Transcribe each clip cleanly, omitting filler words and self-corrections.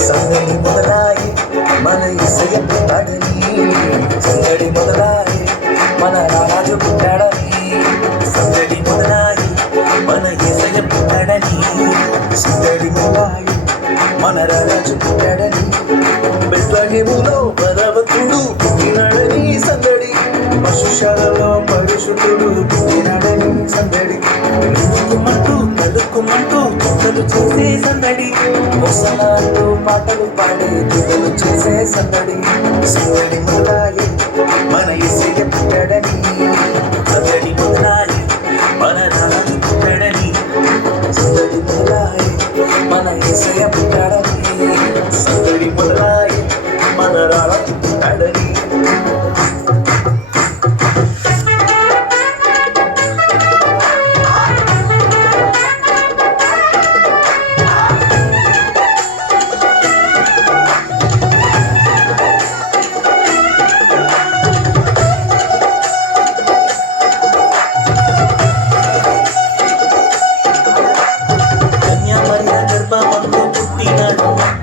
సంగడి మొదలాయి మన ఇసయ పుట్టాడని, సంగడి మొదలాయి మన రాజు పుట్టాడని, సంగడి మొదలాయి మన ఇసయ పుట్టాడని, సంగడి మొదలాయి మన రాజు పుట్టాడని, బెత్లెహేములో పరవతుడు పుట్టినాడని సందడి, పశుశాలలో పరిశుద్ధుడు పుట్టినాడని సందడి, నలుకుమంటూ నలుకుమంటూ చుట్టలు చేసే సందడి, మొసలాలు పాటలు పాడి చుట్టలు చేసే సందడి, సందడి మొదలాయి మన యేసయ్య పుట్టాడని, సందడి మొదలాయి మన రాజు పుట్టాడని, సందడి మొదలాయి మన యేసయ్య పుట్టాడని, సందడి మొదలాయి మన రాజు పుట్టాడని.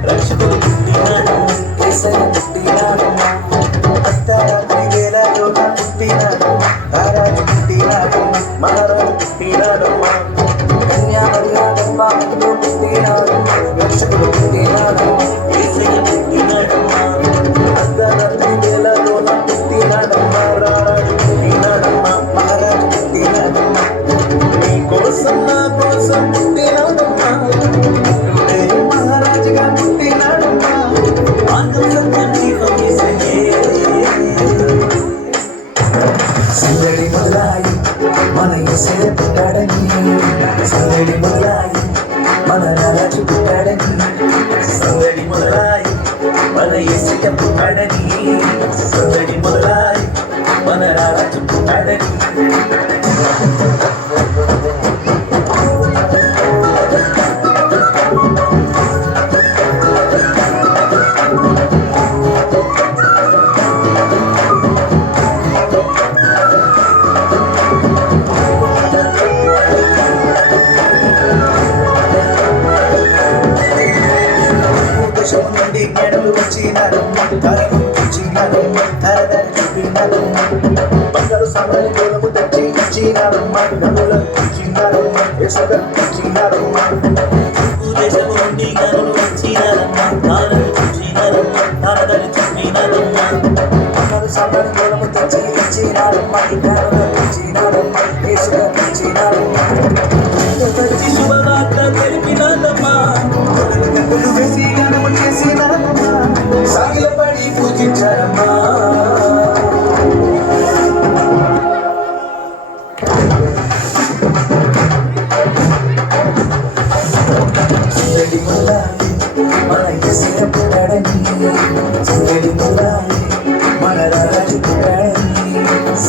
రక్షకుడు పుట్టినాడు, యేసయ్య పుట్టినాడమ్మా, అర్ధరాత్రి వేళలోన పుట్టినాడు, రారాజు పుట్టినాడు, మహారాజు పుట్టినాడమ్మా, కన్యా మరియ గర్భమందు పుట్టినాడు, రక్షకుడు పుట్టినాడు, యేసయ్య పుట్టినాడమ్మా, అర్ధరాత్రి వేళలోన పుట్టినాడమ్మా, రారాజు పుట్టినాడమ్మా, మహారాజు పుట్టినాడమ్మా, నీ కోసం నా కోసం పుట్టినాడమ్మా, మహారాజుగా పుట్టినాడమ్మా, సందడి మొదలాయి మన యేసయ్య పుట్టాడని, సందడి మొదలాయి మన రాజు పుట్టాడని, సందడి మొదలాయి మన యేసయ్య పుట్టాడని, సందడి మొదలాయి మన రాజు పుట్టాడని. జ్ఞానులు వచ్చినారు, కారణం చూచినారు, ధరధర చూపినారు, బంగారు సామాన్య గోళము తెచ్చి ఇచ్చినారు, నన్నులను చూచినారు, యేసయ్య చూచినారు, దేశము నుండి జ్ఞానులు వచ్చినారమ్మా, కారణం చూచినారు, ధరధర చూపినారు, బంగారు సామాన్య గోళము తెచ్చి ఇచ్చినారు, జ్ఞానులను చూచినారు, యేసయ్య చూచినారు, శుభవార్త తెలిపినారమ్మా, గంటలు వేసి జ్ఞానము చేసినారమ్మా, సాగిలపడి పూజించారమ్మా. సందడి మొదలాయి మన యేసయ్య పుట్టాడని, సందడి మొదలాయి మన రాజు పుట్టాడని,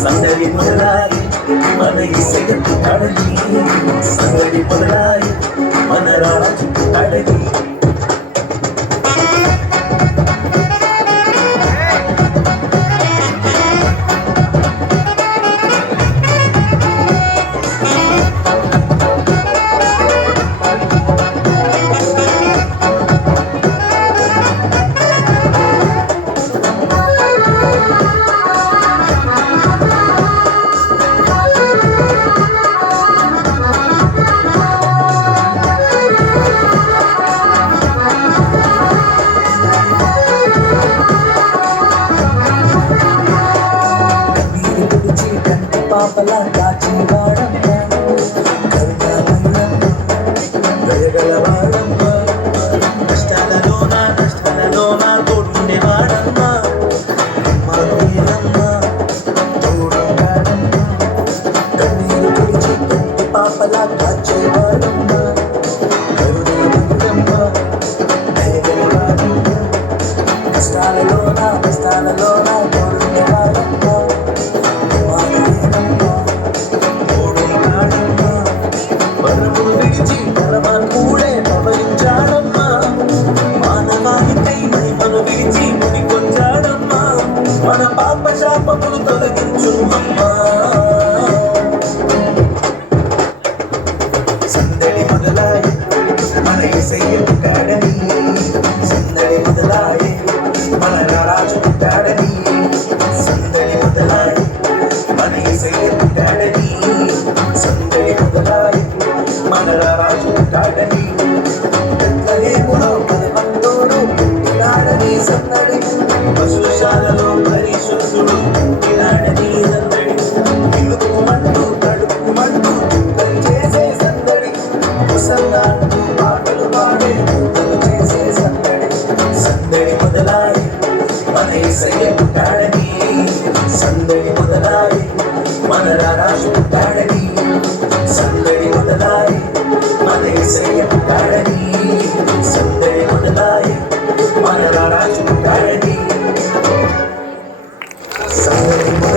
సందడి మొదలాయి మన యేసయ్య పుట్టాడని, సందడి మొదలాయి మన రాజు పుట్టాడని. పాపలా కాచివాడమ్మా, కరుణామయుడమ్మా, దయగలవాడమ్మా, నష్టాలలోన తోడుండేవాడమ్మా, అమ్మా తోడుంటాడమ్మా, కన్నీరు తుడిచి కంటి పాపలా కాచేవాడమ్మా, కరుణామయుడమ్మా, దయగలవాడమ్మా, కష్టాలలోన తోడుండేవాడమ్మా, కూడే పవరించాడమ్మా, మానవానికై మహిమను విడిచి మునికొచ్చాడమ్మా, మన పాప శాపములు తొలగించు అమ్మా. సందడి పశుశాలలో పరిశుద్ధుడు ఇలాంటి సందడి ఇల్లుకుమంటూ కడుపుమంటూ చేసే సందడి ముసల్లాంటూ పాటలు పాడే చేసే సందడి సందడి మొదలాయి మన యేసయ్య పుట్టాడని సందడి మొదలాయి మన రారాజు పుట్టాడని సందడి మొదలాయి మన యేసయ్య పుట్టాడని సందడి మొదలాయి మన రారాజు పుట్టాడని సందడి